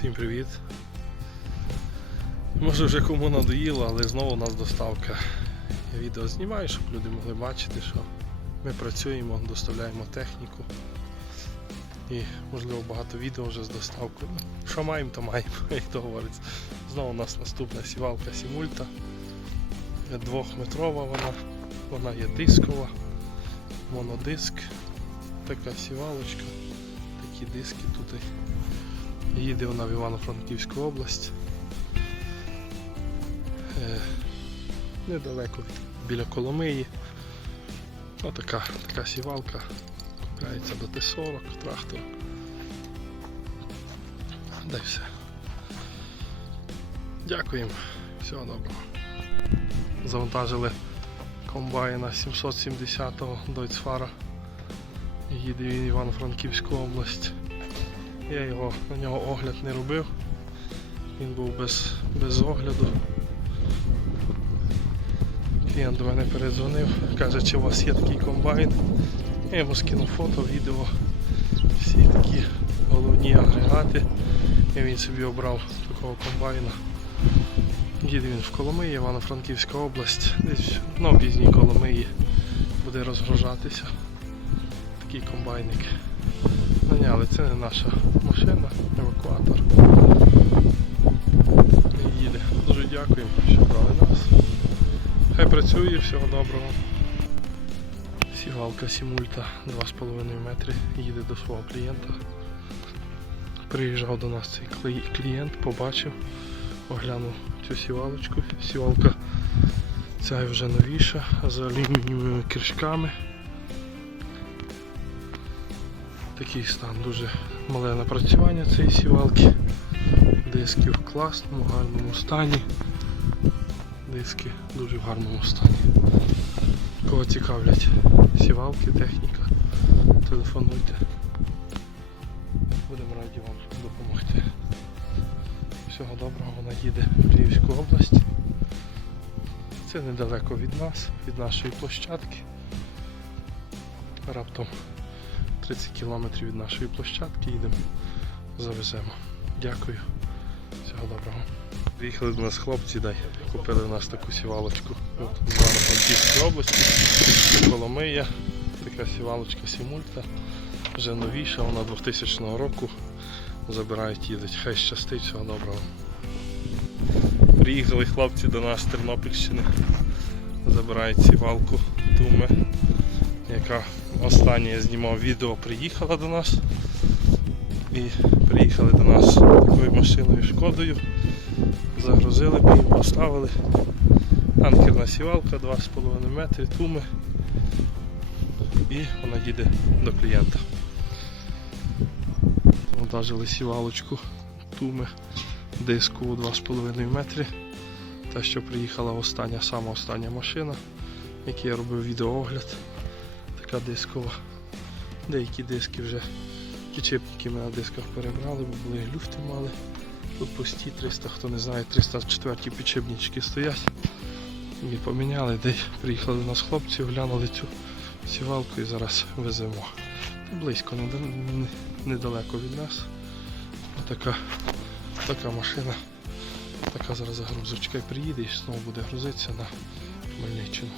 Всім привіт. Може вже кому надоїло, але знову у нас доставка. Я відео знімаю, щоб люди могли бачити, що ми працюємо, доставляємо техніку. І можливо багато відео вже з доставкою. Ну, Що маємо, то маємо, як то говориться. Знову у нас наступна сівалка Сімульта. Двохметрова вона, вона є дискова, монодиск, така сівалочка, такі диски тут. Їде вона в Івано-Франківську область. Е, недалеко біля Коломиї. Отака така сівалка. Купляється до Т-40 трактор. Да й все. Дякуємо. Всього доброго. Завантажили комбайна 770-го Дойцфара. Їде він Івано-Франківську область. Я його на нього огляд не робив. Він був без, без огляду. Клієнт до мене передзвонив, каже, чи у вас є такий комбайн. Я йому скинув фото, відео, всі такі головні агрегати. І він собі обрав такого комбайна. Їде він в Коломиї, Івано-Франківська область, десь на об'їзній Коломиї буде розгружатися. Такий комбайник. Але це не наша машина, евакуатор. Не їде. Дуже дякуємо, що брали нас. Хай працює, всього доброго. Сівалка Сімульта 2,5 метри їде до свого клієнта. Приїжджав до нас цей клієнт, побачив, оглянув цю сівалочку. Сівалка ця вже новіша, з алюмінієвими кришками. Такий стан дуже мале напрацювання цієї сівалки. Диски в класному, гарному стані. Диски дуже в гарному стані. Кого цікавлять сівалки, техніка, телефонуйте. Будемо раді вам допомогти. Всього доброго, вона їде в Львівську область. Це недалеко від нас, від нашої площадки. Раптом 30 кілометрів від нашої площадки їдемо, завеземо. Дякую. Всього доброго. Приїхали до нас хлопці, дай купили у нас таку сівалочку. От, з Івано-Франківської області, Коломия. Така сівалочка Сімульта. Вже новіша, вона 2000 року. Забирають, їдуть. Хай щастить, всього доброго. Приїхали хлопці до нас з Тернопільщини. Забирають сівалку Туми, яка останнє знімав відео, приїхала до нас. І приїхали до нас такою машиною шкодою. Загрузили, їм поставили. Анкерна сівалка 2,5 метри, туми. І вона їде до клієнта. Завантажили сівалочку туми диску 2,5 метри. Та, що приїхала остання, сама остання машина, якій я робив відеоогляд. Така дискова. Деякі диски вже підчепники ми на дисках перебрали, бо були люфти мали. Тут пусті 300, хто не знає, 304 підшипнички стоять. І поміняли, де приїхали до нас хлопці, оглянули цю сівалку і зараз веземо. Близько, недалеко від нас. Така, така машина, така зараз загрузочка і приїде і знову буде грузитися на Хмельниччину.